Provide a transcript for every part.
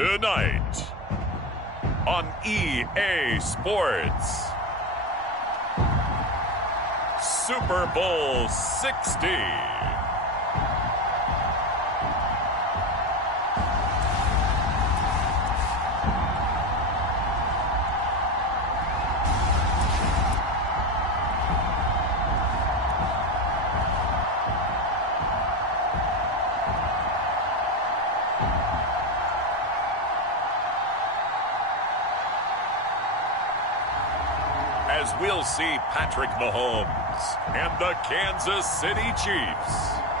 Tonight on EA Sports, Super Bowl 60. As we'll see Patrick Mahomes and the Kansas City Chiefs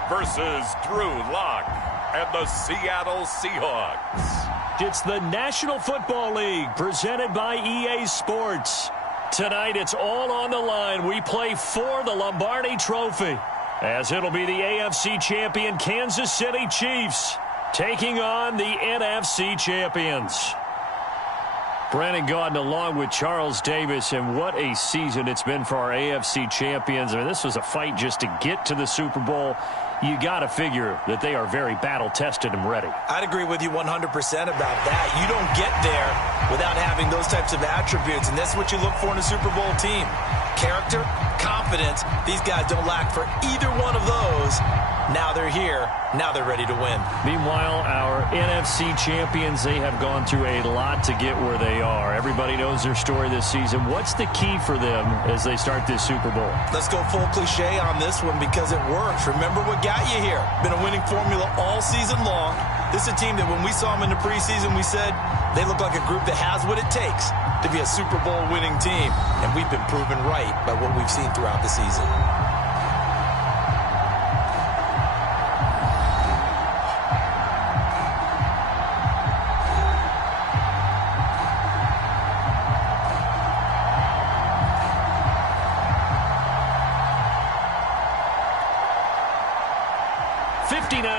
versus Drew Locke and the Seattle Seahawks. It's the National Football League presented by EA Sports. Tonight it's all on the line. We play for the Lombardi Trophy, as it'll be the AFC champion Kansas City Chiefs taking on the NFC champions. Brandon Gaudin along with Charles Davis, and what a season it's been for our AFC champions. I mean, this was a fight just to get to the Super Bowl. You got to figure that they are very battle-tested and ready. I'd agree with you 100% about that. You don't get there without having those types of attributes, and that's what you look for in a Super Bowl team. Character, confidence, these guys don't lack for either one of those. Now they're here. Now they're ready to win. Meanwhile, our NFC champions, they have gone through a lot to get where they are. Everybody knows their story this season. What's the key for them as they start this Super Bowl? Let's go full cliche on this one because it works. Remember what got you here. Been a winning formula all season long. This is a team that when we saw them in the preseason, we said they look like a group that has what it takes to be a Super Bowl winning team. And we've been proven right by what we've seen throughout the season.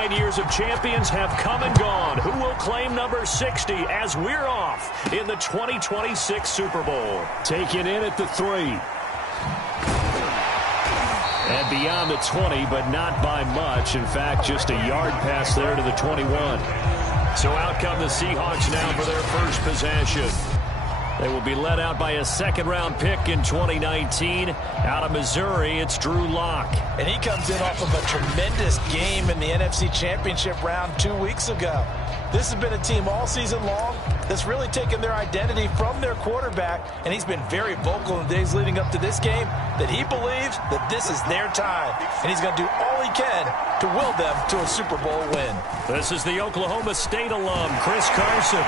Years of champions have come and gone. Who will claim number 60 as we're off in the 2026 Super Bowl? Taken in at the 3. And beyond the 20, but not by much. In fact, just a yard pass there to the 21. So out come the Seahawks now for their first possession. They will be led out by a second-round pick in 2019. Out of Missouri, it's Drew Locke. And he comes in off of a tremendous game in the NFC Championship round 2 weeks ago. This has been a team all season long that's really taken their identity from their quarterback, and he's been very vocal in the days leading up to this game that he believes that this is their time, and he's going to do all he can to will them to a Super Bowl win. This is the Oklahoma State alum, Chris Carson.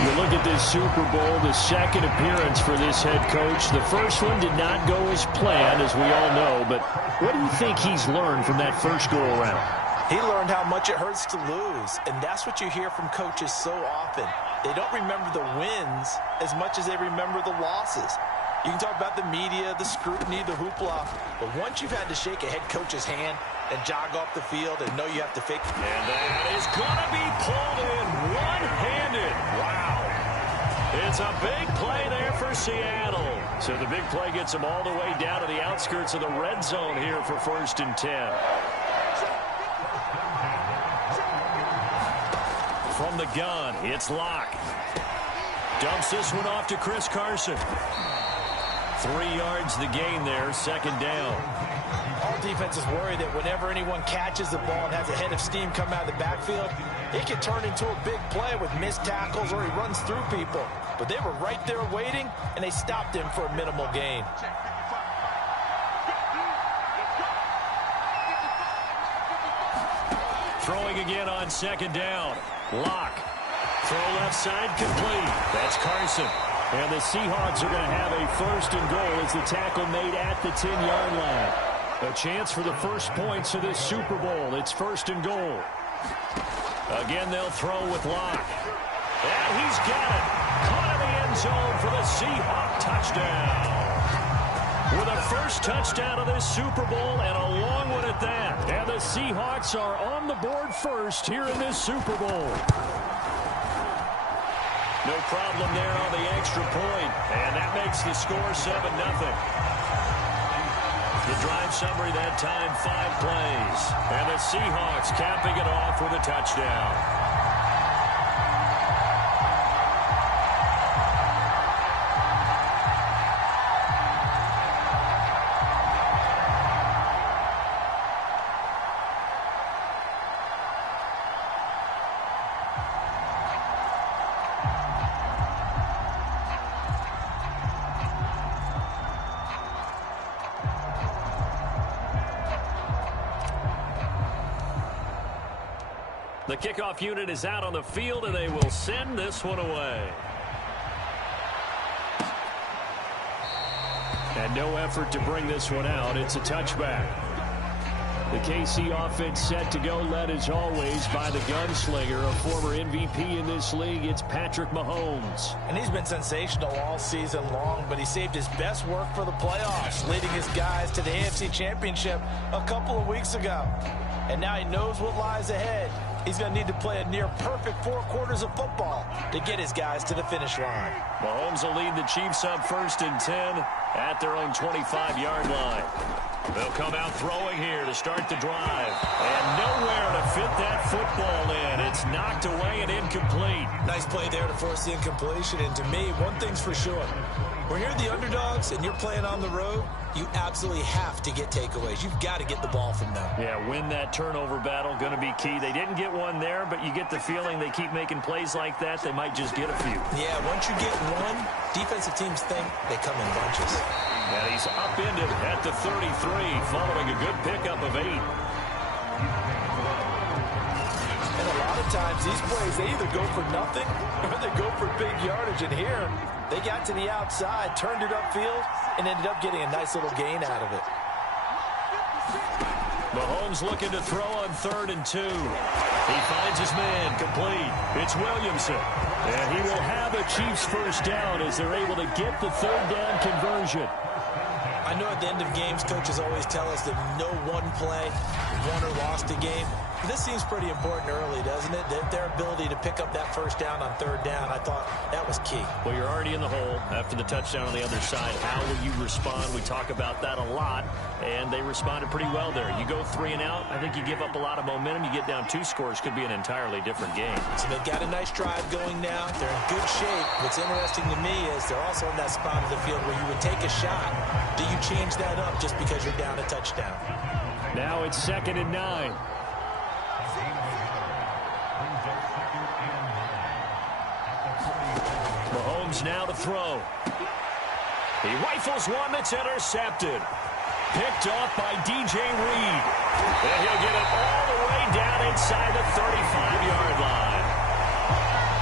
You look at this Super Bowl, the second appearance for this head coach. The first one did not go as planned, as we all know, but what do you think he's learned from that first go-around? He learned how much it hurts to lose, and that's what you hear from coaches so often. They don't remember the wins as much as they remember the losses. You can talk about the media, the scrutiny, the hoopla, but once you've had to shake a head coach's hand and jog off the field and know you have to fake it. And that is going to be pulled in one-handed. Wow. It's a big play there for Seattle. So the big play gets them all the way down to the outskirts of the red zone here for 1st and 10. From the gun, it's Locke. Dumps this one off to Chris Carson. 3 yards the gain there, second down. All defenses worry that whenever anyone catches the ball and has a head of steam come out of the backfield, it can turn into a big play with missed tackles or he runs through people. But they were right there waiting, and they stopped him for a minimal gain. Throwing again on second down. Locke. Throw left side complete. That's Carson. And the Seahawks are going to have a 1st and goal as the tackle made at the 10-yard line. A chance for the first points of this Super Bowl. It's 1st and goal. Again, they'll throw with Locke. And he's got it. Caught in the end zone for the Seahawk touchdown. With a first touchdown of this Super Bowl and a long one at that. And the Seahawks are on the board first here in this Super Bowl. No problem there on the extra point. And that makes the score 7-0. The drive summary that time, 5 plays. And the Seahawks capping it off with a touchdown. The kickoff unit is out on the field, and they will send this one away. And no effort to bring this one out. It's a touchback. The KC offense set to go, led as always by the gunslinger, a former MVP in this league. It's Patrick Mahomes. And he's been sensational all season long, but he saved his best work for the playoffs, leading his guys to the AFC Championship a couple of weeks ago. And now he knows what lies ahead. He's going to need to play a near-perfect 4 quarters of football to get his guys to the finish line. Mahomes will lead the Chiefs up 1st and 10 at their own 25-yard line. They'll come out throwing here to start the drive. And nowhere to fit that football in. It's knocked away and incomplete. Nice play there to force the incompletion. And to me, one thing's for sure. When you're the underdogs and you're playing on the road, you absolutely have to get takeaways. You've got to get the ball from them. Yeah, win that turnover battle, going to be key. They didn't get one there, but you get the feeling they keep making plays like that, they might just get a few. Yeah, once you get one, defensive teams think they come in bunches. And he's upended at the 33, following a good pickup of 8. And a lot of times, these plays, they either go for nothing or they go for big yardage. And here, they got to the outside, turned it upfield, and ended up getting a nice little gain out of it. Mahomes looking to throw on 3rd and 2. He finds his man, complete. It's Williamson. And he will have a Chiefs first down as they're able to get the 3rd down conversion. I know at the end of games, coaches always tell us that no one play won or lost a game. This seems pretty important early, doesn't it? Their ability to pick up that first down on 3rd down, I thought that was key. Well, you're already in the hole after the touchdown on the other side. How will you respond? We talk about that a lot, and they responded pretty well there. You go 3 and out, I think you give up a lot of momentum. You get down 2 scores, could be an entirely different game. So they've got a nice drive going now. They're in good shape. What's interesting to me is they're also in that spot of the field where you would take a shot. Do you change that up just because you're down a touchdown? Now it's 2nd and 9. Mahomes now to throw. He rifles one that's intercepted. Picked off by DJ Reed. And he'll get it all the way down inside the 35-yard line.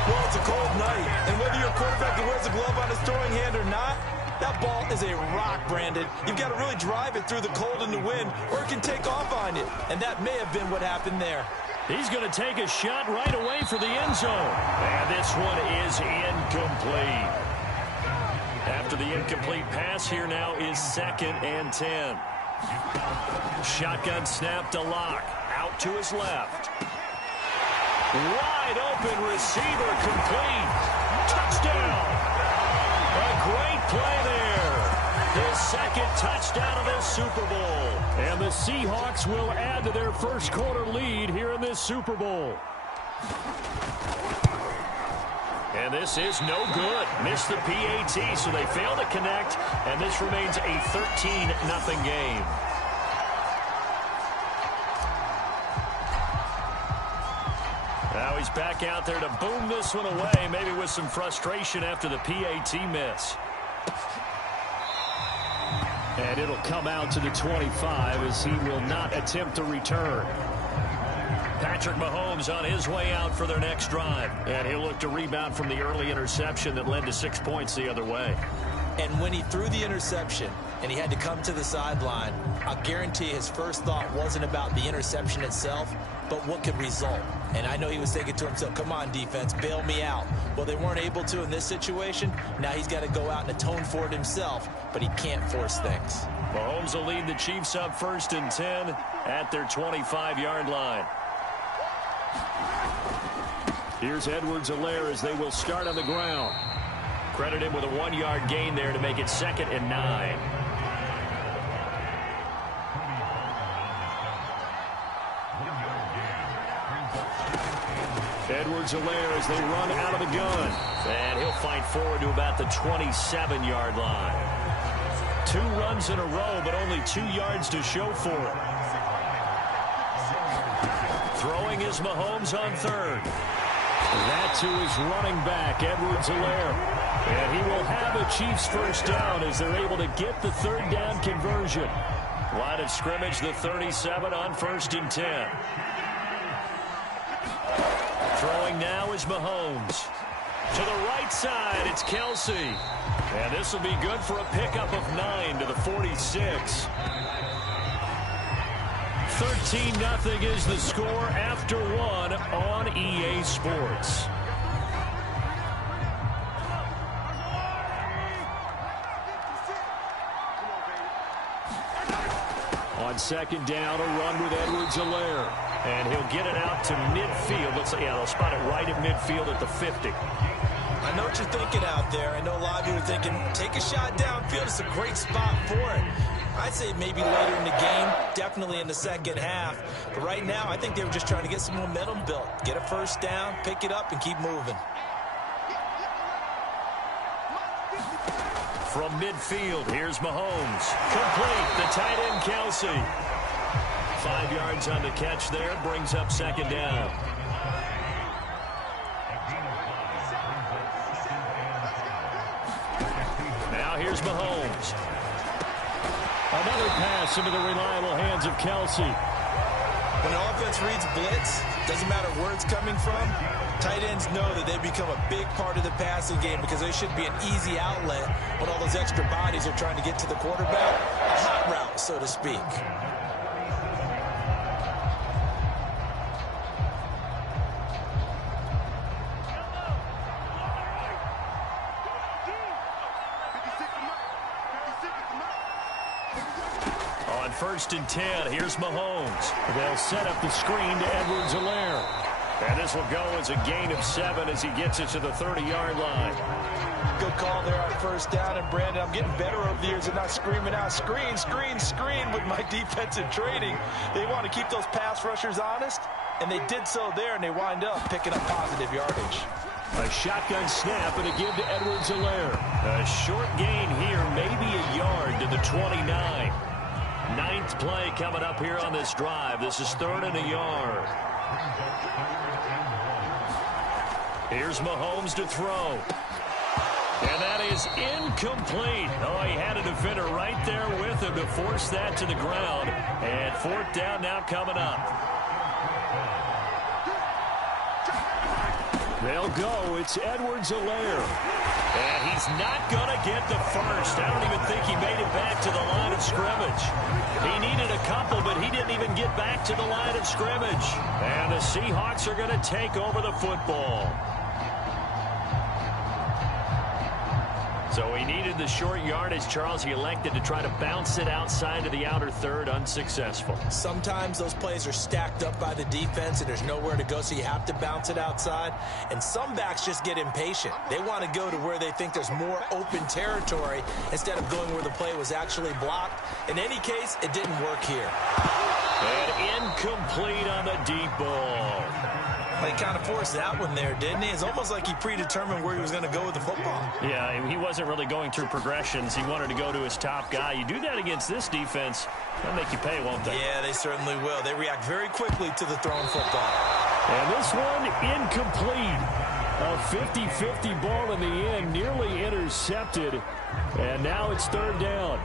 Well, it's a cold night, and whether you're a quarterback that wears a glove on his throwing hand or not, that ball is a rock, Brandon. You've got to really drive it through the cold and the wind, or it can take off on you. And that may have been what happened there. He's going to take a shot right away for the end zone. And this one is incomplete. After the incomplete pass, here now is 2nd and 10. Shotgun snap to Locke. Out to his left. Wide open receiver, complete. Touchdown. A great play there. His 2nd touchdown of this Super Bowl. And the Seahawks will add to their first quarter lead here in this Super Bowl. And this is no good. Missed the PAT, so they fail to connect, and this remains a 13-0 game. Now he's back out there to boom this one away, maybe with some frustration after the PAT miss. And it'll come out to the 25 as he will not attempt to return. Patrick Mahomes on his way out for their next drive. And he'll look to rebound from the early interception that led to 6 points the other way. And when he threw the interception and he had to come to the sideline, I'll guarantee his first thought wasn't about the interception itself, but what could result. And I know he was thinking to himself, come on, defense, bail me out. Well, they weren't able to in this situation. Now he's got to go out and atone for it himself, but he can't force things. Mahomes will lead the Chiefs up 1st and 10 at their 25-yard line. Here's Edwards-Helaire as they will start on the ground. Credit him with a 1-yard gain there to make it 2nd and 9. Edwards-Helaire as they run out of the gun. And he'll fight forward to about the 27-yard line. 2 runs in a row, but only 2 yards to show for it. Throwing is Mahomes on third. That to his running back, Edwards-Helaire. And he will have a Chiefs first down as they're able to get the third down conversion. Line of scrimmage, the 37 on 1st and 10. Throwing now is Mahomes. To the right side, it's Kelsey. And this will be good for a pickup of 9 to the 46. 13-0 is the score after 1 on EA Sports. On 2nd down, a run with Edwards-Helaire. And he'll get it out to midfield. Looks like, yeah, they'll spot it right at midfield at the 50. I know what you're thinking out there. I know a lot of you are thinking, take a shot downfield. It's a great spot for it. I'd say maybe later in the game, definitely in the second half. But right now, I think they were just trying to get some momentum built. Get a first down, pick it up, and keep moving. From midfield, here's Mahomes. Complete, the tight end Kelsey. 5 yards on the catch there, brings up 2nd down. Now here's Mahomes. Another pass into the reliable hands of Kelsey. When the offense reads blitz, doesn't matter where it's coming from, tight ends know that they become a big part of the passing game because they should be an easy outlet when all those extra bodies are trying to get to the quarterback. A hot route, so to speak. On 1st and 10, here's Mahomes. They'll set up the screen to Edwards-Helaire. And this will go as a gain of 7 as he gets it to the 30-yard line. Good call there on 1st down. And, Brandon, I'm getting better over the years at not screaming out, screen, screen, screen with my defensive training. They want to keep those pass rushers honest, and they did so there, and they wind up picking up positive yardage. A shotgun snap and a give to Edwards-Helaire. A short gain here, maybe a yard to the 29. 9th play coming up here on this drive. This is 3rd and a yard. Here's Mahomes to throw. And that is incomplete. Oh, he had a defender right there with him to force that to the ground. And 4th down now coming up. They'll go. It's Edwards-Helaire. And he's not going to get the first. I don't even think he made it back to the line of scrimmage. He needed a couple, but he didn't even get back to the line of scrimmage. And the Seahawks are going to take over the football. So he needed the short yardage, Charles. He elected to try to bounce it outside of the outer third, unsuccessful. Sometimes those plays are stacked up by the defense and there's nowhere to go, so you have to bounce it outside. And some backs just get impatient. They want to go to where they think there's more open territory instead of going where the play was actually blocked. In any case, it didn't work here. And incomplete on the deep ball. He kind of forced that one there, didn't he? It's almost like he predetermined where he was going to go with the football. Yeah, he wasn't really going through progressions. He wanted to go to his top guy. You do that against this defense, they'll make you pay, won't they? Yeah, they certainly will. They react very quickly to the thrown football. And this one incomplete. A 50-50 ball in the end, nearly intercepted. And now it's 3rd down.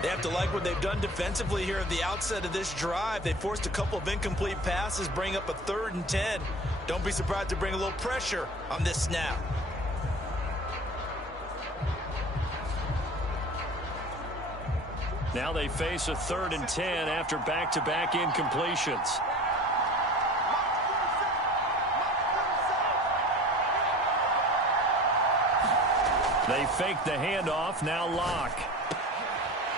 They have to like what they've done defensively here at the outset of this drive. They forced a couple of incomplete passes, bring up a 3rd and 10. Don't be surprised to bring a little pressure on this snap. Now they face a 3rd and 10 after back-to-back incompletions. They fake the handoff. Now Locke.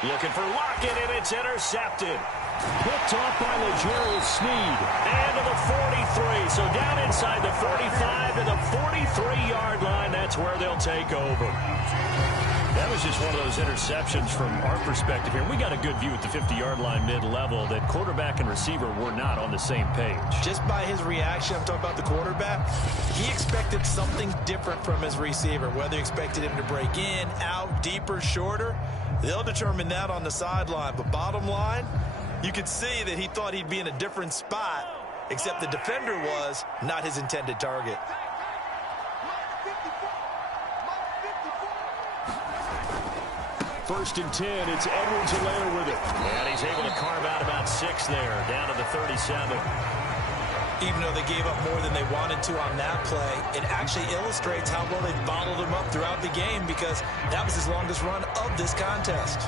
Looking for Locke, and it's intercepted. Picked off by L'Jarius Sneed. And to the 43. So down inside the 45 to the 43-yard line. That's where they'll take over. That was just one of those interceptions from our perspective here. We got a good view at the 50-yard line mid-level that quarterback and receiver were not on the same page. Just by his reaction, I'm talking about the quarterback, he expected something different from his receiver. Whether he expected him to break in, out, deeper, shorter, they'll determine that on the sideline. But bottom line, you could see that he thought he'd be in a different spot, except the defender was not his intended target. First and 10, it's Edwards-Helaire with it. And he's able to carve out about 6 there, down to the 37. Even though they gave up more than they wanted to on that play, it actually illustrates how well they bottled him up throughout the game, because that was his longest run of this contest.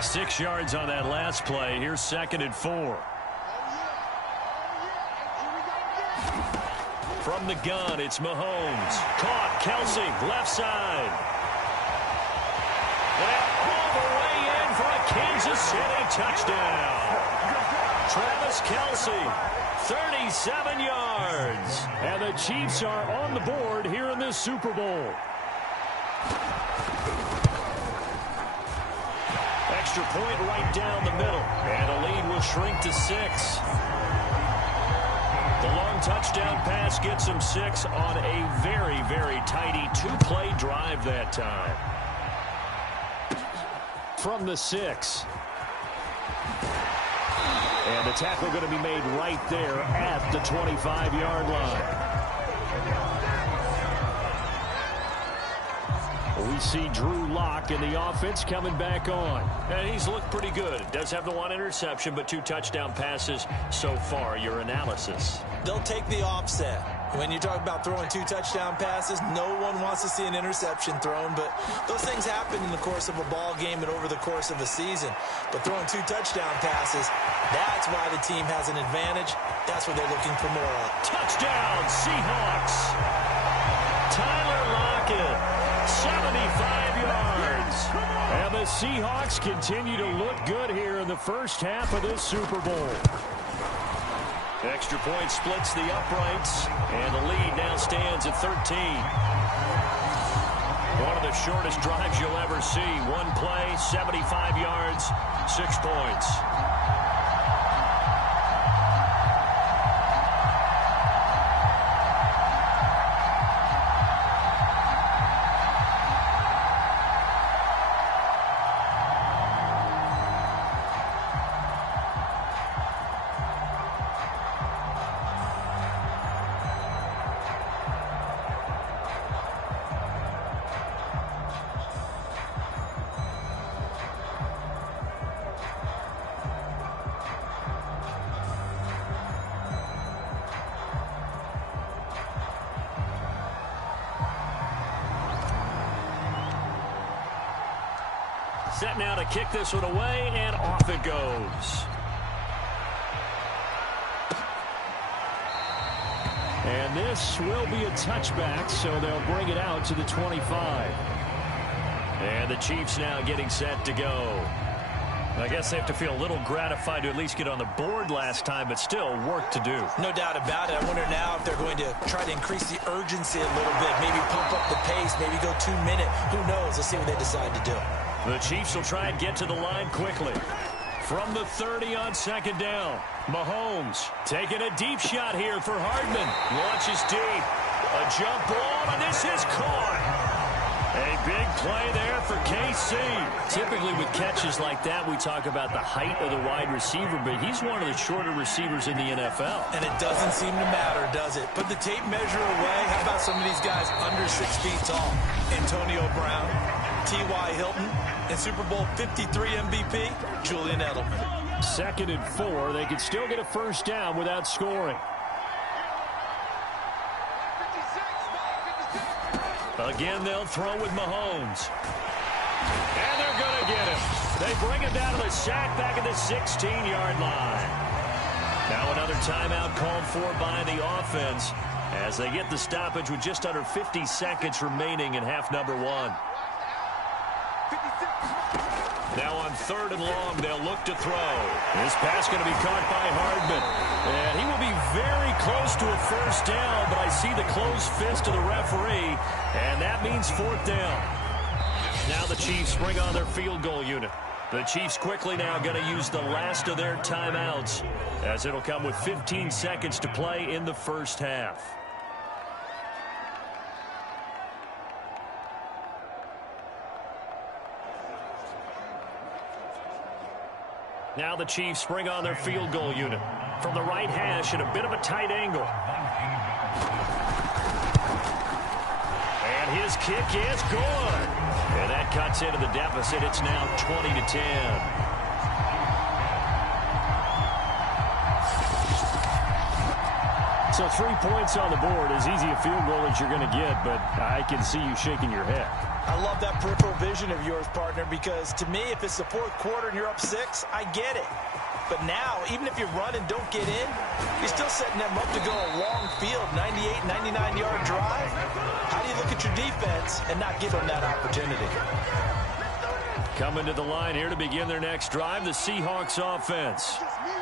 Six yards on that last play. Here's 2nd and 4. From the gun, it's Mahomes. Caught, Kelsey, left side. And all the way in for a Kansas City touchdown. Travis Kelsey, 37 yards. And the Chiefs are on the board here in this Super Bowl. Extra point right down the middle. And the lead will shrink to 6. The long touchdown pass gets him 6 on a very, very tidy 2-play drive that time. From the 6. And the tackle going to be made right there at the 25-yard line. We see Drew Locke in the offense coming back on. And he's looked pretty good. Does have the 1 interception, but 2 touchdown passes so far. Your analysis? They'll take the offset. When you talk about throwing 2 touchdown passes, no one wants to see an interception thrown, but those things happen in the course of a ball game and over the course of a season. But throwing 2 touchdown passes, that's why the team has an advantage. That's what they're looking for more of. Touchdown, Seahawks. Tyler Lockett. 75 yards. And the Seahawks continue to look good here in the first half of this Super Bowl. Extra point splits the uprights, and the lead now stands at 13. One of the shortest drives you'll ever see. 1 play, 75 yards, 6 points. Set now to kick this one away, and off it goes. And this will be a touchback, so they'll bring it out to the 25. And the Chiefs now getting set to go. I guess they have to feel a little gratified to at least get on the board last time, but still work to do. No doubt about it. I wonder now if they're going to try to increase the urgency a little bit, maybe pump up the pace, maybe go 2-minute. Who knows? Let's see what they decide to do. The Chiefs will try and get to the line quickly. From the 30 on 2nd down, Mahomes taking a deep shot here for Hardman. Launches deep. A jump ball, and this is caught. A big play there for KC. Typically with catches like that, we talk about the height of the wide receiver, but he's one of the shorter receivers in the NFL. And it doesn't seem to matter, does it? Put the tape measure away. How about some of these guys under 6 feet tall? Antonio Brown, T.Y. Hilton, and Super Bowl 53 MVP, Julian Edelman. 2nd and 4. They could still get a first down without scoring. Again, they'll throw with Mahomes. And they're going to get him. They bring him down to the sack back at the 16-yard line. Now another timeout called for by the offense as they get the stoppage with just under 50 seconds remaining in half number 1. Now on 3rd and long, they'll look to throw. This pass going to be caught by Hardman. And he will be very close to a first down, but I see the closed fist of the referee, and that means 4th down. Now the Chiefs bring on their field goal unit. The Chiefs quickly now going to use the last of their timeouts, as it'll come with 15 seconds to play in the first half. Now the Chiefs bring on their field goal unit. From the right hash at a bit of a tight angle. And his kick is good. And that cuts into the deficit. It's now 20-10. So 3 points on the board, as easy a field goal as you're going to get, but I can see you shaking your head. I love that peripheral vision of yours, partner, because to me, if it's the 4th quarter and you're up 6, I get it. But now, even if you run and don't get in, you're still setting them up to go a long field, 98, 99-yard drive. How do you look at your defense and not give them that opportunity? Coming to the line here to begin their next drive, the Seahawks offense.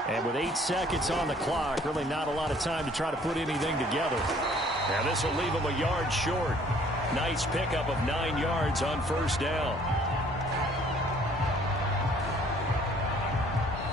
And with 8 seconds on the clock, really not a lot of time to try to put anything together. Now this will leave them a yard short. Nice pickup of 9 yards on first down.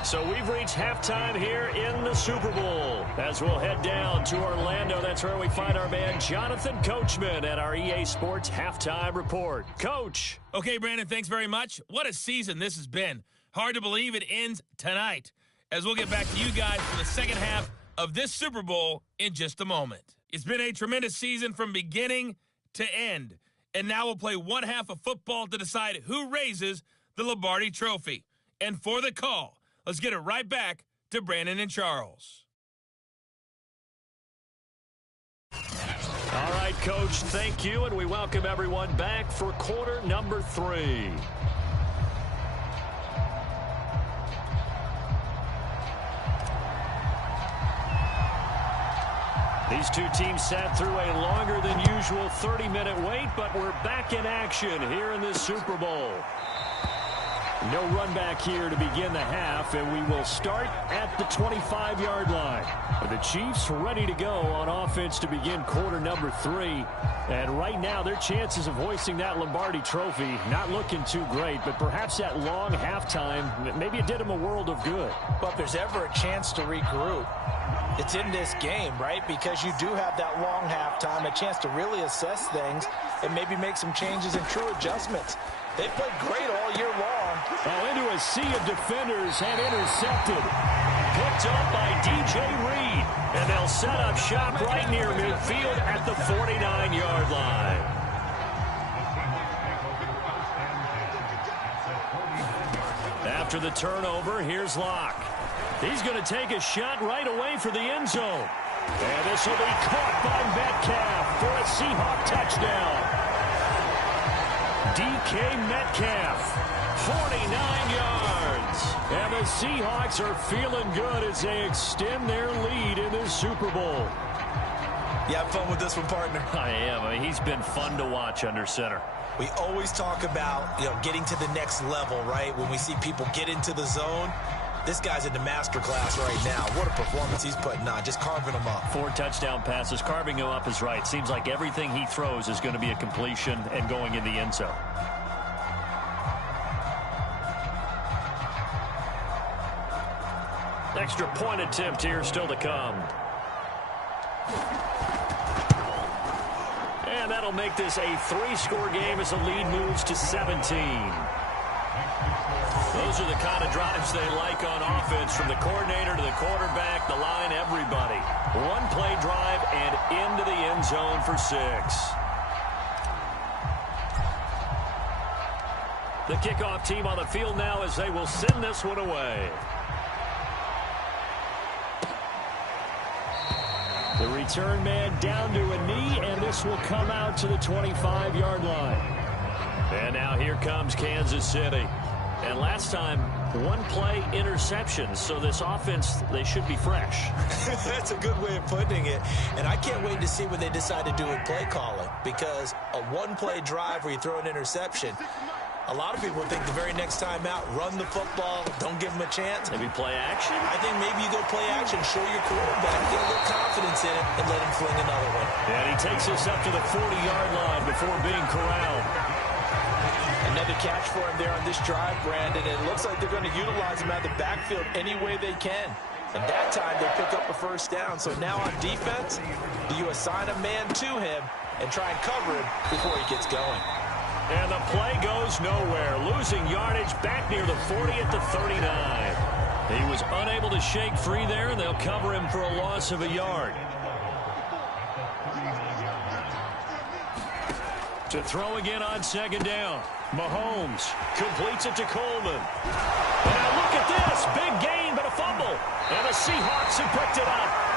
So we've reached halftime here in the Super Bowl. As we'll head down to Orlando, that's where we find our man Jonathan Coachman at our EA Sports Halftime Report. Coach. Okay, Brandon, thanks very much. What a season this has been. Hard to believe it ends tonight, as we'll get back to you guys for the second half of this Super Bowl in just a moment. It's been a tremendous season from beginning to end, and now we'll play one half of football to decide who raises the Lombardi Trophy. And for the call, let's get it right back to Brandon and Charles. All right, Coach, thank you, and we welcome everyone back for quarter number 3. These two teams sat through a longer than usual 30-minute wait, but we're back in action here in this Super Bowl. No run back here to begin the half, and we will start at the 25-yard line. The Chiefs ready to go on offense to begin quarter number 3. And right now, their chances of hoisting that Lombardi Trophy not looking too great, but perhaps that long halftime, maybe it did them a world of good. But if there's ever a chance to regroup, it's in this game, right? Because you do have that long halftime, a chance to really assess things and maybe make some changes and true adjustments. They played great all year long. Oh, into a sea of defenders and intercepted. Picked up by DJ Reed. And they'll set up shop right near midfield at the 49-yard line. After the turnover, here's Locke. He's going to take a shot right away for the end zone. And this will be caught by Metcalf for a Seahawk touchdown. DK Metcalf, 49 yards. And the Seahawks are feeling good as they extend their lead in this Super Bowl. You have fun with this one, partner? I am. I mean, he's been fun to watch under center. We always talk about, getting to the next level, right? When we see people get into the zone. This guy's in the master class right now. What a performance he's putting on, just carving them up. 4 touchdown passes. Carving him up is right. Seems like everything he throws is going to be a completion and going in the end zone. Extra point attempt here still to come. And that'll make this a 3-score game as the lead moves to 17. Those are the kind of drives they like on offense, from the coordinator to the quarterback, the line, everybody. One-play drive and into the end zone for 6. The kickoff team on the field now as they will send this one away. The return man down to a knee, and this will come out to the 25-yard line. And now here comes Kansas City. And last time, 1-play interception. So this offense, they should be fresh. That's a good way of putting it. And I can't wait to see what they decide to do with play calling. Because a 1-play drive where you throw an interception, A lot of people think the very next time out, run the football, don't give him a chance. Maybe play action? I think maybe you go play action, show your quarterback, get a little confidence in it, and let him fling another one. And he takes us up to the 40-yard line before being corralled. Another catch for him there on this drive, Brandon. And it looks like they're going to utilize him out of the backfield any way they can. And that time they pick up a first down. So now on defense, do you assign a man to him and try and cover him before he gets going? And the play goes nowhere. Losing yardage back near the 40 at the 39. He was unable to shake free there, and they'll cover him for a loss of a yard. To throw again on second down. Mahomes completes it to Coleman. And now look at this. Big gain, but a fumble. And the Seahawks have picked it up.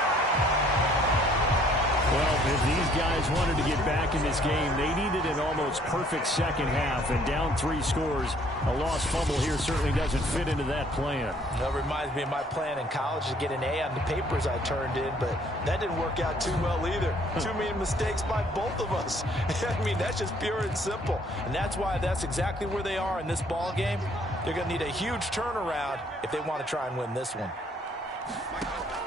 Well, if these guys wanted to get back in this game, they needed an almost perfect second half. And down 3 scores, a lost fumble here certainly doesn't fit into that plan. That reminds me of my plan in college to get an A on the papers I turned in, but that didn't work out too well either. Too many mistakes by both of us. I mean, that's just pure and simple. And that's why that's exactly where they are in this ball game. They're going to need a huge turnaround if they want to try and win this one.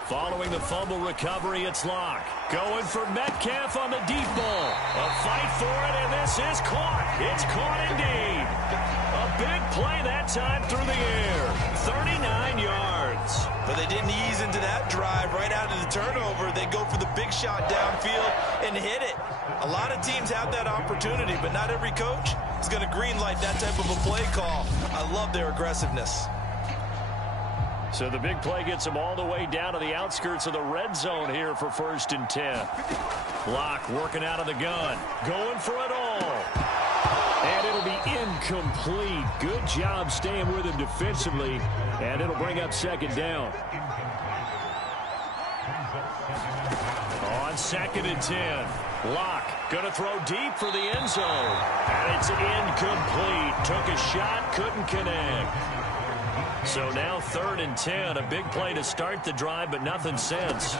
Following the fumble recovery, it's Locke. Going for Metcalf on the deep ball. A fight for it, and this is caught. It's caught indeed. A big play that time through the air. 39 yards. But they didn't ease into that drive right out of the turnover. They go for the big shot downfield and hit it. A lot of teams have that opportunity, but not every coach is going to greenlight that type of a play call. I love their aggressiveness. So the big play gets him all the way down to the outskirts of the red zone here for 1st and 10. Locke working out of the gun. Going for it all. And it'll be incomplete. Good job staying with him defensively. And it'll bring up second down. On 2nd and 10. Locke going to throw deep for the end zone. And it's incomplete. Took a shot, couldn't connect. So now 3rd and 10, a big play to start the drive, but nothing since.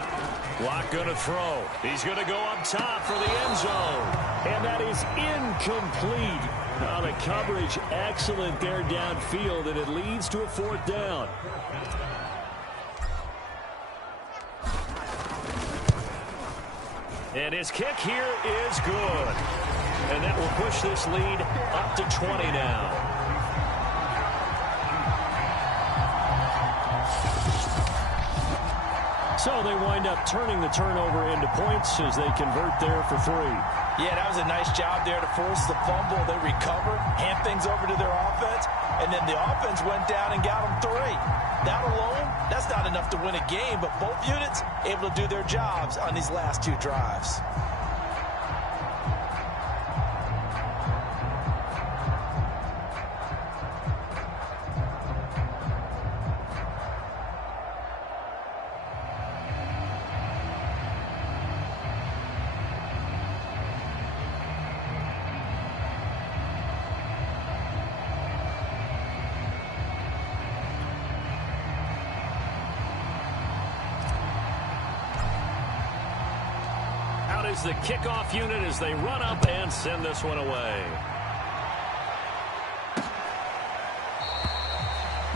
Locke going to throw. He's going to go up top for the end zone. And that is incomplete. Now the coverage excellent there downfield, and it leads to a 4th down. And his kick here is good. And that will push this lead up to 20 now. So they wind up turning the turnover into points as they convert there for 3. Yeah, that was a nice job there to force the fumble. They recovered, hand things over to their offense, and then the offense went down and got them 3. That alone, that's not enough to win a game, but both units able to do their jobs on these last 2 drives. Is the kickoff unit as they run up and send this one away.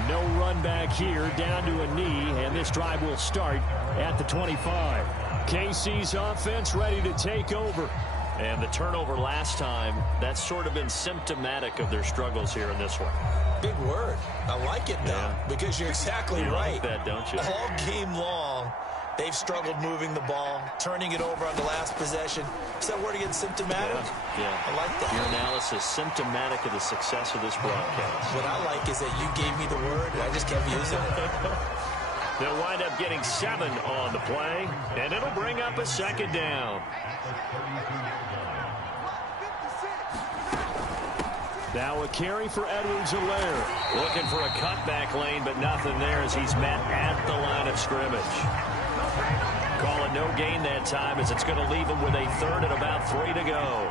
No run back here, down to a knee, and this drive will start at the 25. KC's offense ready to take over. And the turnover last time, that's sort of been symptomatic of their struggles here in this one. Big word. I like it, though, yeah. Because you're exactly right. Like that, don't you? All game long, they've struggled moving the ball, turning it over on the last possession. Is that word again, symptomatic? Yeah. I like that. Your analysis, symptomatic of the success of this broadcast. What I like is that you gave me the word, and I just kept using it. They'll wind up getting 7 on the play, and it'll bring up a 2nd down. Now a carry for Edwards-Helaire. Looking for a cutback lane, but nothing there as he's met at the line of scrimmage. Call it no gain that time as it's going to leave him with a 3rd and about 3 to go.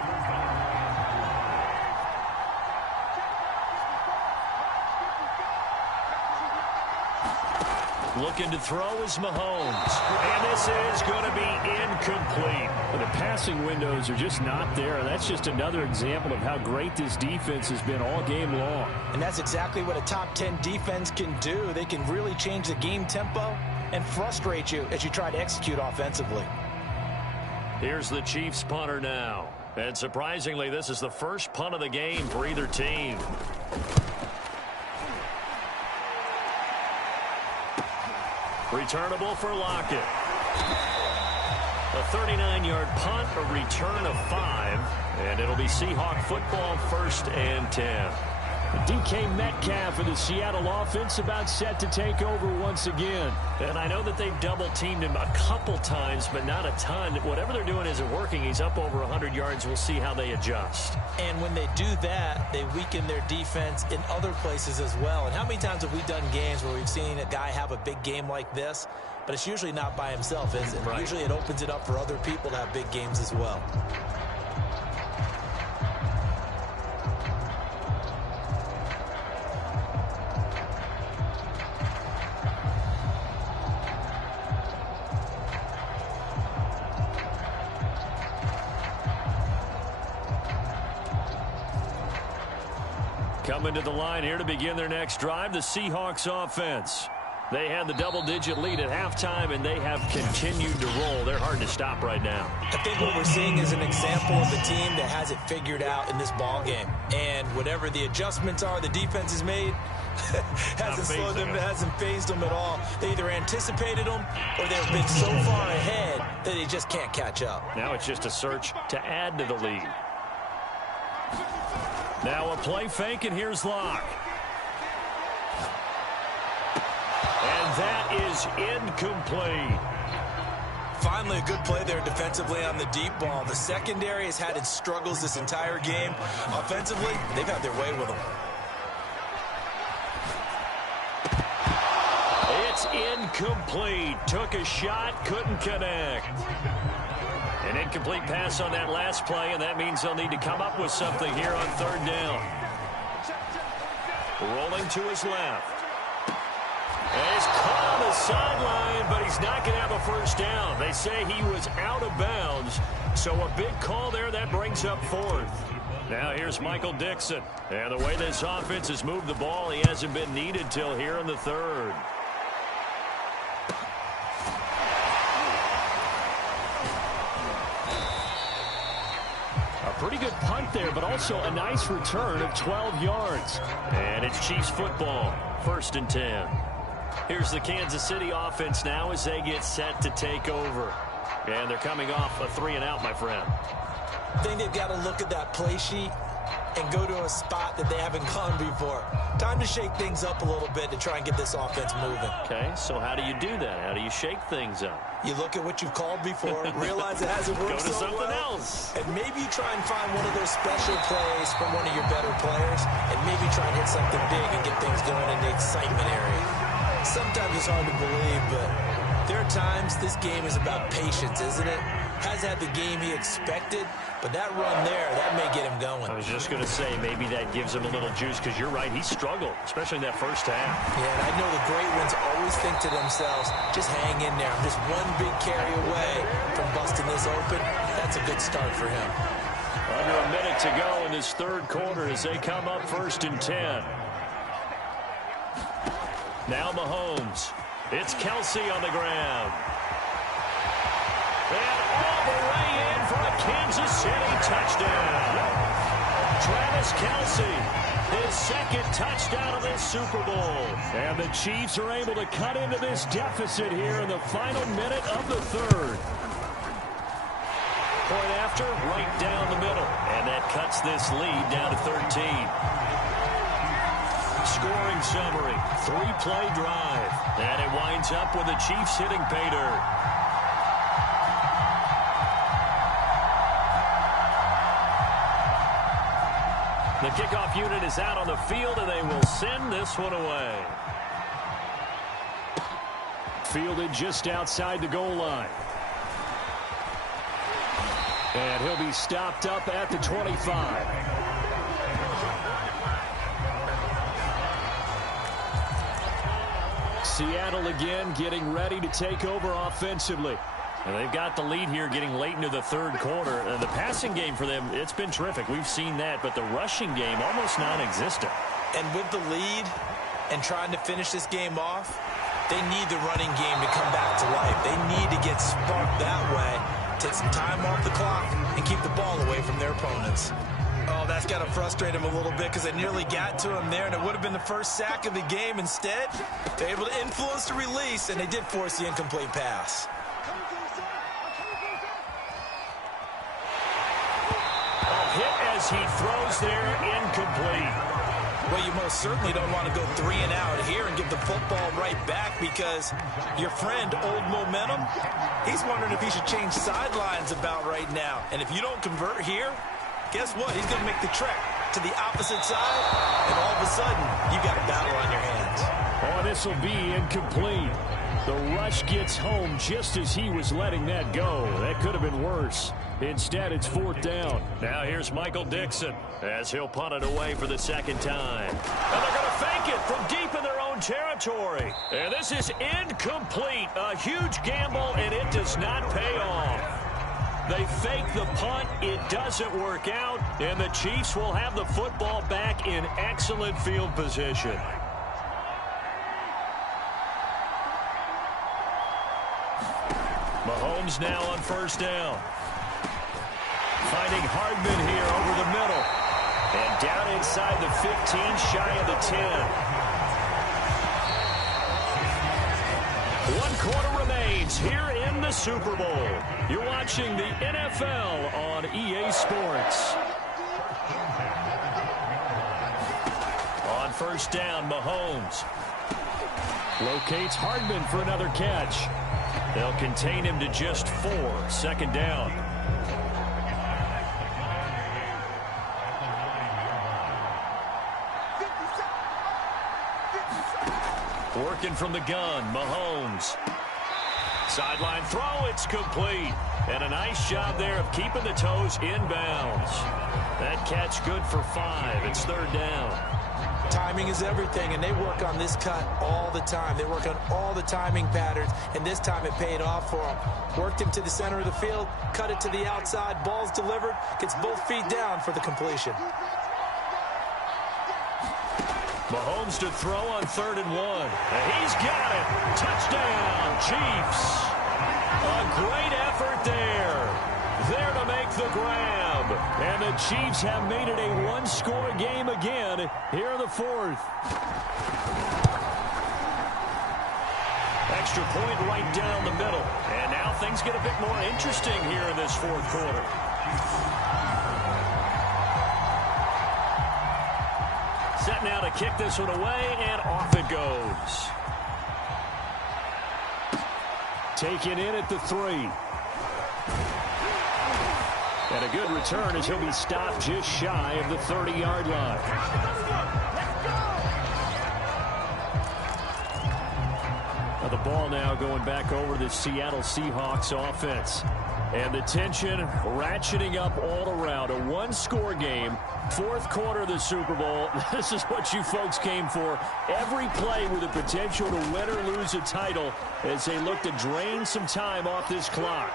Looking to throw is Mahomes. And this is going to be incomplete. The passing windows are just not there. That's just another example of how great this defense has been all game long. And that's exactly what a top 10 defense can do. They can really change the game tempo and frustrate you as you try to execute offensively. Here's the Chiefs punter now. And surprisingly, this is the first punt of the game for either team. Returnable for Locke. A 39-yard punt, a return of 5, and it'll be Seahawk football, 1st and 10. DK Metcalf for the Seattle offense about set to take over once again. And I know that they've double-teamed him a couple times, but not a ton. Whatever they're doing isn't working. He's up over 100 yards. We'll see how they adjust. And when they do that, they weaken their defense in other places as well. And how many times have we done games where we've seen a guy have a big game like this, but it's usually not by himself, is it? Right. Usually it opens it up for other people to have big games as well. Coming to the line here to begin their next drive, the Seahawks offense. They had the double-digit lead at halftime, and they have continued to roll. They're hard to stop right now. I think what we're seeing is an example of a team that has it figured out in this ball game. And whatever the adjustments are the defense has made, hasn't slowed them, hasn't phased them at all. They either anticipated them or they've been so far ahead that they just can't catch up. Now it's just a search to add to the lead. Now a play fake, and here's Locke. And that is incomplete. Finally, a good play there defensively on the deep ball. The secondary has had its struggles this entire game. Offensively, they've had their way with them. It's incomplete. Took a shot, couldn't connect. An incomplete pass on that last play, and that means they'll need to come up with something here on 3rd down. Rolling to his left. And he's caught on the sideline, but he's not going to have a 1st down. They say he was out of bounds, so a big call there that brings up 4th. Now here's Michael Dixon. And the way this offense has moved the ball, he hasn't been needed till here in the 3rd. Pretty good punt there, but also a nice return of 12 yards. And it's Chiefs football, 1st and 10. Here's the Kansas City offense now as they get set to take over. And they're coming off a 3-and-out, my friend. I think they've got to look at that play sheet and go to a spot that they haven't gone before. Time to shake things up a little bit to try and get this offense moving. Okay, so how do you do that? How do you shake things up? You look at what you've called before, realize it hasn't worked Go to so something well, else. and maybe try and find one of those special plays from one of your better players, and maybe try and hit something big and get things going in the excitement area. Sometimes it's hard to believe, but there are times this game is about patience, isn't it? Has had the game he expected, but that run there, that may get him going. I was just going to say, maybe that gives him a little juice, because you're right, he struggled, especially in that 1st half. Yeah, and I know the great ones always think to themselves, just hang in there. I'm just one big carry away from busting this open. That's a good start for him. Under a minute to go in this 3rd quarter as they come up 1st and 10. Now Mahomes. It's Kelsey on the ground. And all the way in for a Kansas City touchdown. Travis Kelsey, his 2nd touchdown of this Super Bowl. And the Chiefs are able to cut into this deficit here in the final minute of the 3rd. Point after, right down the middle. And that cuts this lead down to 13. Scoring summary, 3-play drive. And it winds up with the Chiefs hitting pay dirt. The kickoff unit is out on the field, and they will send this one away. Fielded just outside the goal line. And he'll be stopped up at the 25. Seattle again getting ready to take over offensively. And they've got the lead here getting late into the third quarter. The passing game for them, it's been terrific. We've seen that, but the rushing game almost non-existent. And with the lead and trying to finish this game off, they need the running game to come back to life. They need to get sparked that way, take some time off the clock, and keep the ball away from their opponents. Oh, that's got to frustrate him a little bit because they nearly got to him there, and it would have been the first sack of the game. Instead, they're able to influence the release, and they did force the incomplete pass. Hit as he throws there, incomplete. Well, you most certainly don't want to go 3 and out here and give the football right back because your friend, Old Momentum, he's wondering if he should change sidelines about right now. And if you don't convert here, guess what? He's going to make the trek to the opposite side, and all of a sudden, you got a battle on your hands. Oh, this will be incomplete. The rush gets home just as he was letting that go. That could have been worse. Instead, it's 4th down. Now here's Michael Dixon as he'll punt it away for the second time. And they're going to fake it from deep in their own territory. And this is incomplete. A huge gamble, and it does not pay off. They fake the punt. It doesn't work out, and the Chiefs will have the football back in excellent field position. Mahomes now on 1st down. Finding Hardman here over the middle. And down inside the 15, shy of the 10. 1 quarter remains here in the Super Bowl. You're watching the NFL on EA Sports. On 1st down, Mahomes locates Hardman for another catch. They'll contain him to just 4. 2nd down. Working from the gun, Mahomes. Sideline throw, it's complete. And a nice job there of keeping the toes inbounds. That catch good for 5. It's 3rd down. Timing is everything, and they work on this cut all the time. They work on all the timing patterns, and this time it paid off for them. Worked him to the center of the field, cut it to the outside, ball's delivered, gets both feet down for the completion. Mahomes to throw on 3rd and 1. And he's got it. Touchdown, Chiefs. A great effort there. There to make the grab. And the Chiefs have made it a 1-score game again here in the 4th. Extra point right down the middle. And now things get a bit more interesting here in this 4th quarter. Set now to kick this one away, and off it goes. Taken in at the 3. And a good return as he'll be stopped just shy of the 30-yard line. Now the ball now going back over to the Seattle Seahawks offense. And the tension ratcheting up all around. A 1-score game. 4th quarter of the Super Bowl. This is what you folks came for. Every play with the potential to win or lose a title as they look to drain some time off this clock.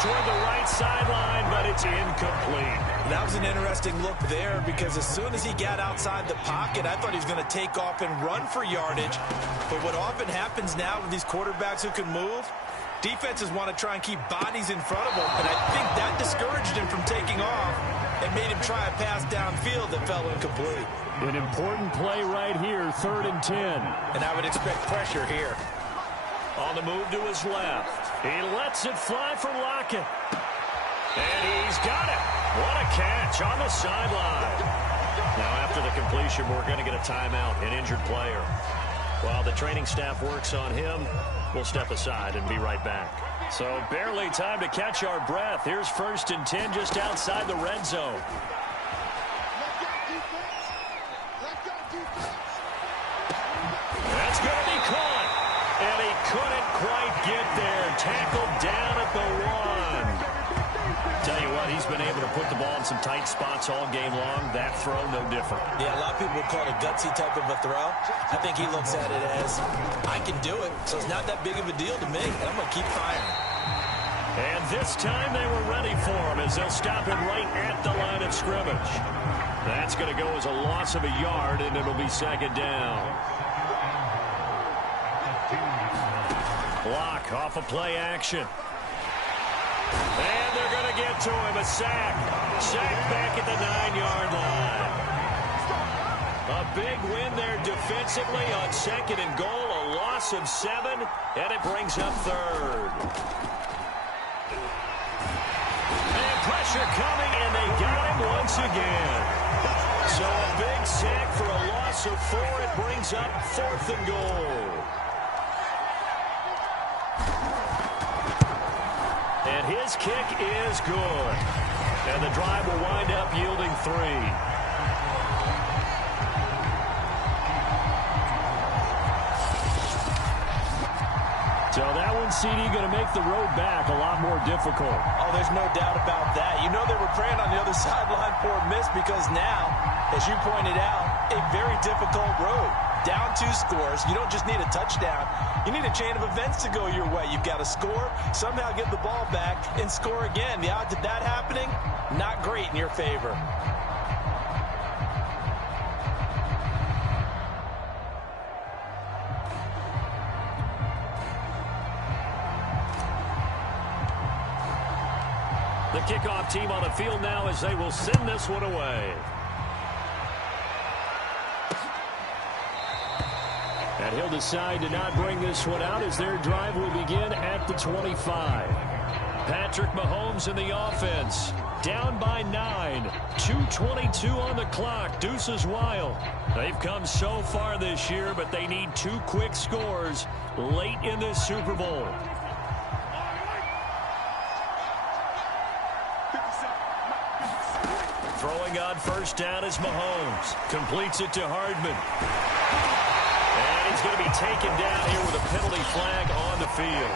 Toward the right sideline, but it's incomplete. That was an interesting look there because as soon as he got outside the pocket, I thought he was going to take off and run for yardage. But what often happens now with these quarterbacks who can move, defenses want to try and keep bodies in front of them, and I think that discouraged him from taking off and made him try a pass downfield that fell incomplete. An important play right here, 3rd and 10. And I would expect pressure here. On the move to his left. He lets it fly for Locke. And he's got it. What a catch on the sideline. Now after the completion, we're going to get a timeout, an injured player. While the training staff works on him, we'll step aside and be right back. So barely time to catch our breath. Here's 1st and 10 just outside the red zone. That's going to be caught. And he couldn't quite get there. Tackled down at the 1. Tell you what, he's been able to put the ball in some tight spots all game long. That throw, no different. Yeah, a lot of people would call it a gutsy type of a throw. I think he looks at it as, I can do it, so it's not that big of a deal to me, and I'm going to keep firing. And this time they were ready for him as they'll stop him right at the line of scrimmage. That's going to go as a loss of a yard, and it'll be second down. Locke off of play action. And they're going to get to him. A sack. Sack back at the 9-yard line. A big win there defensively on second and goal. A loss of 7, and it brings up third. And pressure coming, and they got him once again. So a big sack for a loss of 4. It brings up 4th and goal. And his kick is good. And the drive will wind up yielding 3. So that one, CD, going to make the road back a lot more difficult. Oh, there's no doubt about that. You know they were praying on the other sideline for a miss because now, as you pointed out, a very difficult road. Down 2 scores. You don't just need a touchdown. You need a chain of events to go your way. You've got to score, somehow get the ball back, and score again. The odds of that happening, not great in your favor. The kickoff team on the field now as they will send this one away. And he'll decide to not bring this one out as their drive will begin at the 25. Patrick Mahomes in the offense. Down by 9. 2:22 on the clock. Deuces wild. They've come so far this year, but they need 2 quick scores late in this Super Bowl. Throwing on first down is Mahomes. Completes it to Hardman. And he's going to be taken down here with a penalty flag on the field.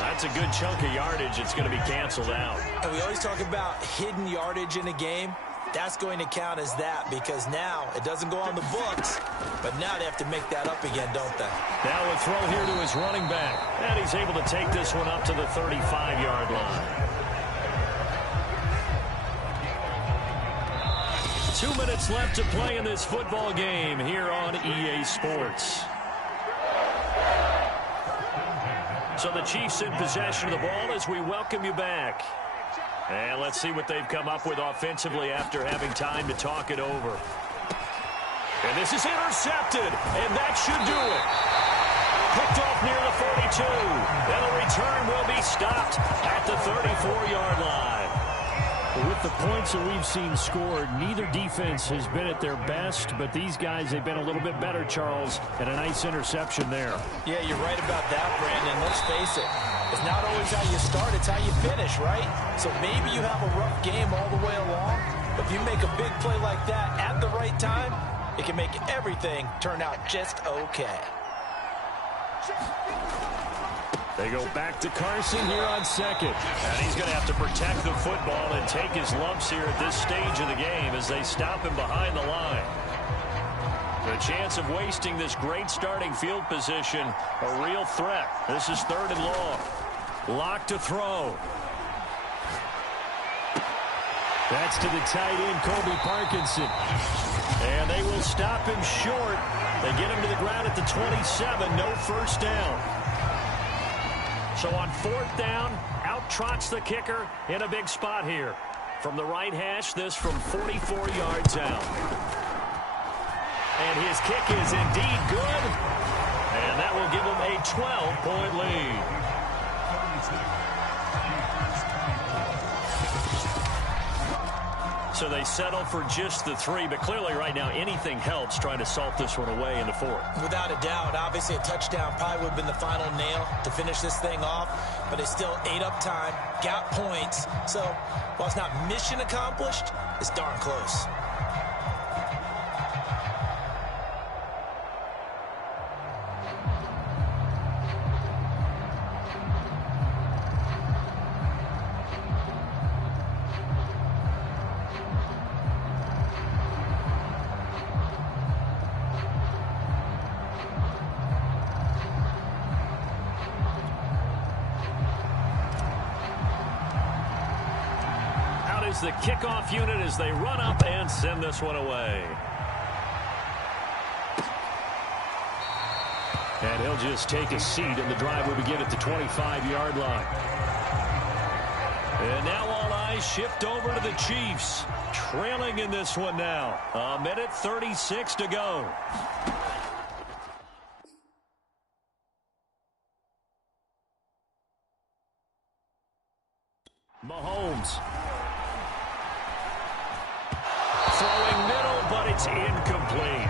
That's a good chunk of yardage. It's going to be canceled out. And we always talk about hidden yardage in a game. That's going to count as that because now it doesn't go on the books, but now they have to make that up again, don't they? Now a throw here to his running back. And he's able to take this one up to the 35-yard line. 2 minutes left to play in this football game here on EA Sports. So the Chiefs in possession of the ball as we welcome you back. And let's see what they've come up with offensively after having time to talk it over. And this is intercepted, and that should do it. Picked off near the 42, and the return will be stopped at the 34-yard line. With the points that we've seen scored, neither defense has been at their best, but these guys have been a little bit better, Charles, and a nice interception there. Yeah, you're right about that, Brandon. Let's face it. It's not always how you start, it's how you finish, right? So maybe you have a rough game all the way along, but if you make a big play like that at the right time, it can make everything turn out just okay. They go back to Carson here on second. And he's going to have to protect the football and take his lumps here at this stage of the game as they stop him behind the line. The chance of wasting this great starting field position, a real threat. This is 3rd and long. Locke to throw. That's to the tight end, Colby Parkinson. And they will stop him short. They get him to the ground at the 27. No first down. So on 4th down, out trots the kicker in a big spot here. From the right hash, this from 44 yards out. And his kick is indeed good. And that will give him a 12-point lead. So they settle for just the 3, but clearly right now anything helps trying to salt this one away in the 4th. Without a doubt, obviously a touchdown probably would have been the final nail to finish this thing off, but they still ate up time, got points. So while it's not mission accomplished, it's darn close. comes the kickoff unit as they run up and send this one away. And he'll just take a seat, and the drive will begin at the 25-yard line. And now all eyes shift over to the Chiefs, trailing in this one now. 1:36 to go. Mahomes. Throwing middle, but it's incomplete.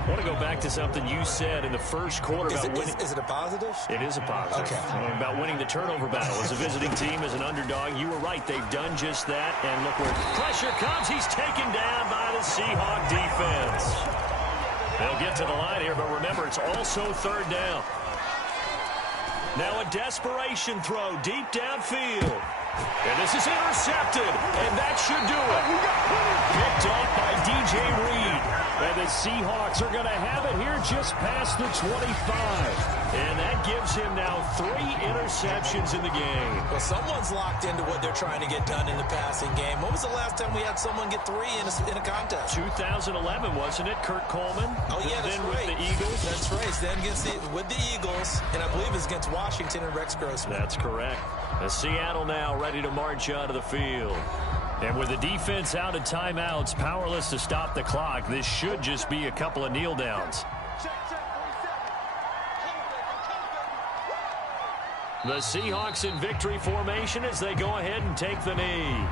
I want to go back to something you said in the first quarter about winning. Is it a positive? It is a positive. Okay. About winning the turnover battle. As a visiting team, as an underdog, you were right. They've done just that. And look where pressure comes. He's taken down by the Seahawk defense. They'll get to the line here, but remember, it's also third down. Now a desperation throw deep downfield. And this is intercepted, and that should do it. Picked off by DJ Reed. And the Seahawks are going to have it here just past the 25. And that gives him now 3 interceptions in the game. Well, someone's locked into what they're trying to get done in the passing game. When was the last time we had someone get 3 in a contest? 2011, wasn't it? Kurt Coleman? Oh, yeah, that's then right. With the Eagles. That's right. Then with the Eagles, and I believe it's against Washington and Rex Grossman. That's correct. Seattle now ready to march out of the field. And with the defense out of timeouts, powerless to stop the clock, this should just be a couple of kneel downs. The Seahawks in victory formation as they go ahead and take the knee.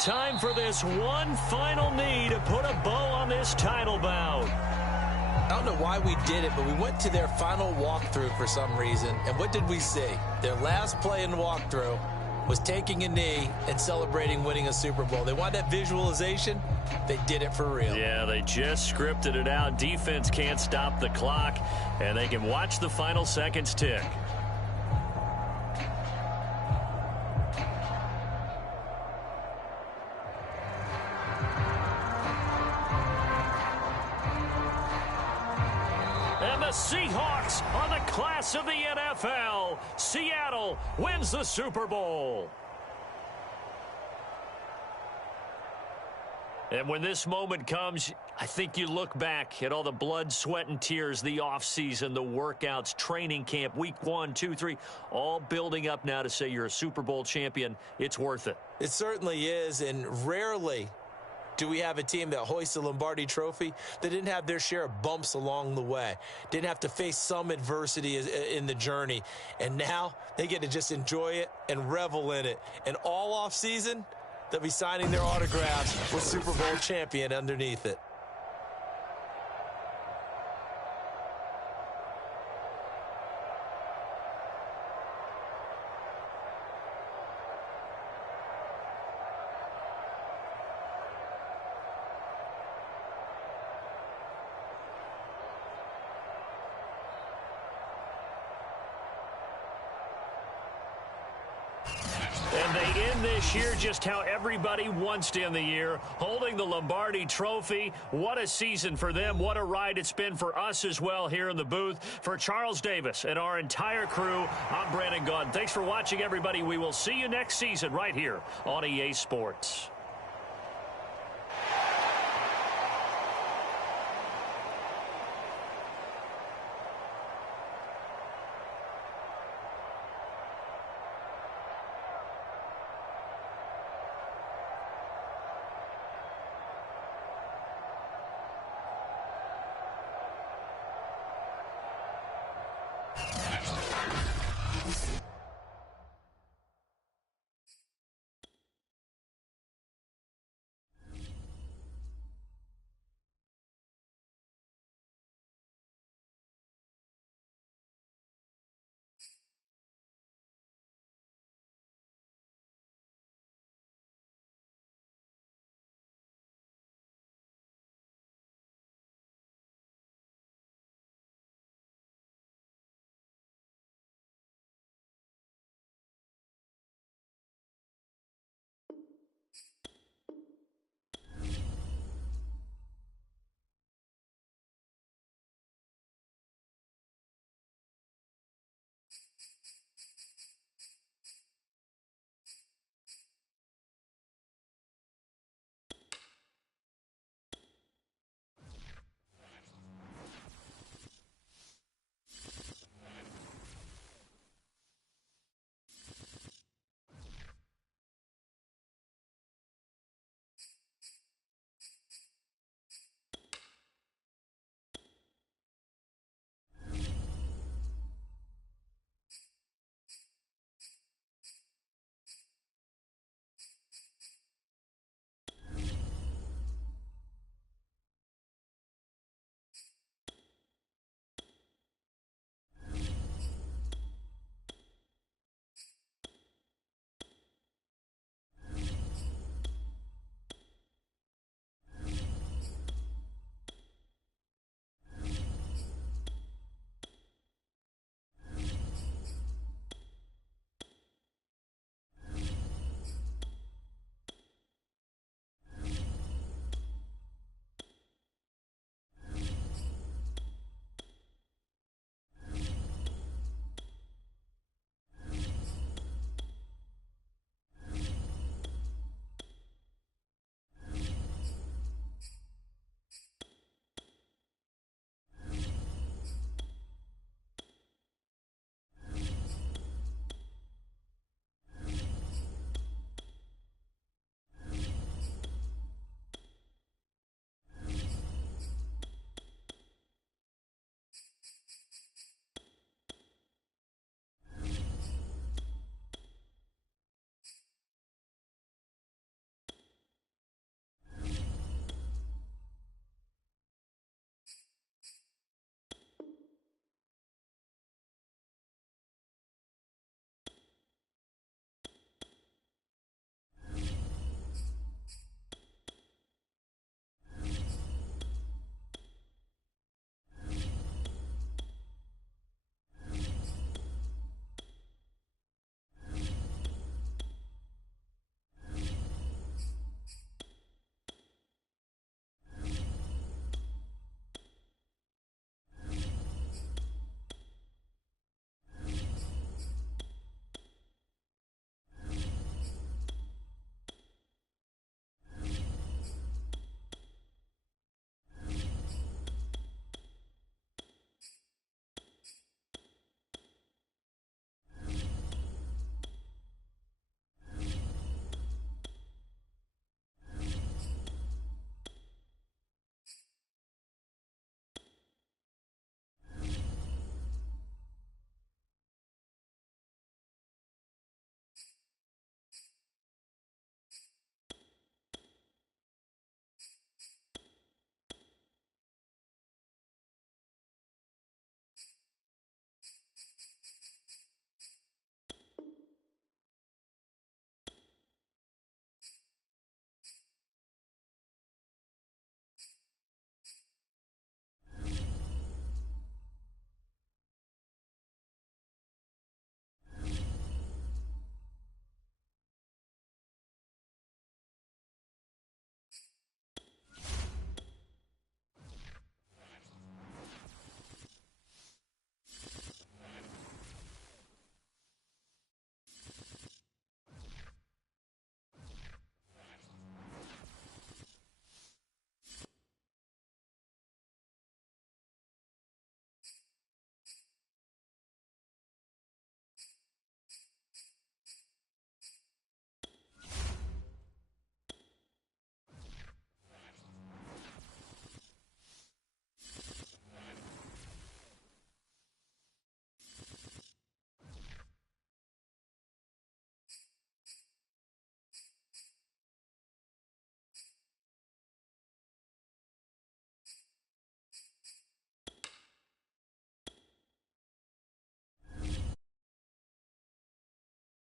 Time for this one final knee to put a bow on this title bout. I don't know why we did it, but we went to their final walkthrough for some reason. And what did we see? Their last play in walkthrough was taking a knee and celebrating winning a Super Bowl. They want that visualization. They did it for real. Yeah, they just scripted it out. Defense can't stop the clock, and they can watch the final seconds tick. Seahawks are the class of the NFL. Seattle wins the Super Bowl. And when this moment comes, I think you look back at all the blood, sweat, and tears, the offseason, the workouts, training camp, week 1, 2, 3, all building up now to say you're a Super Bowl champion. It's worth it. It certainly is, and rarely do we have a team that hoists the Lombardi Trophy that didn't have their share of bumps along the way, didn't have to face some adversity in the journey, and now they get to just enjoy it and revel in it. And all off season, they'll be signing their autographs with Super Bowl champion underneath it. And they end this year just how everybody wants to end the year, holding the Lombardi Trophy. What a season for them. What a ride it's been for us as well here in the booth. For Charles Davis and our entire crew, I'm Brandon Gaudin. Thanks for watching, everybody. We will see you next season right here on EA Sports.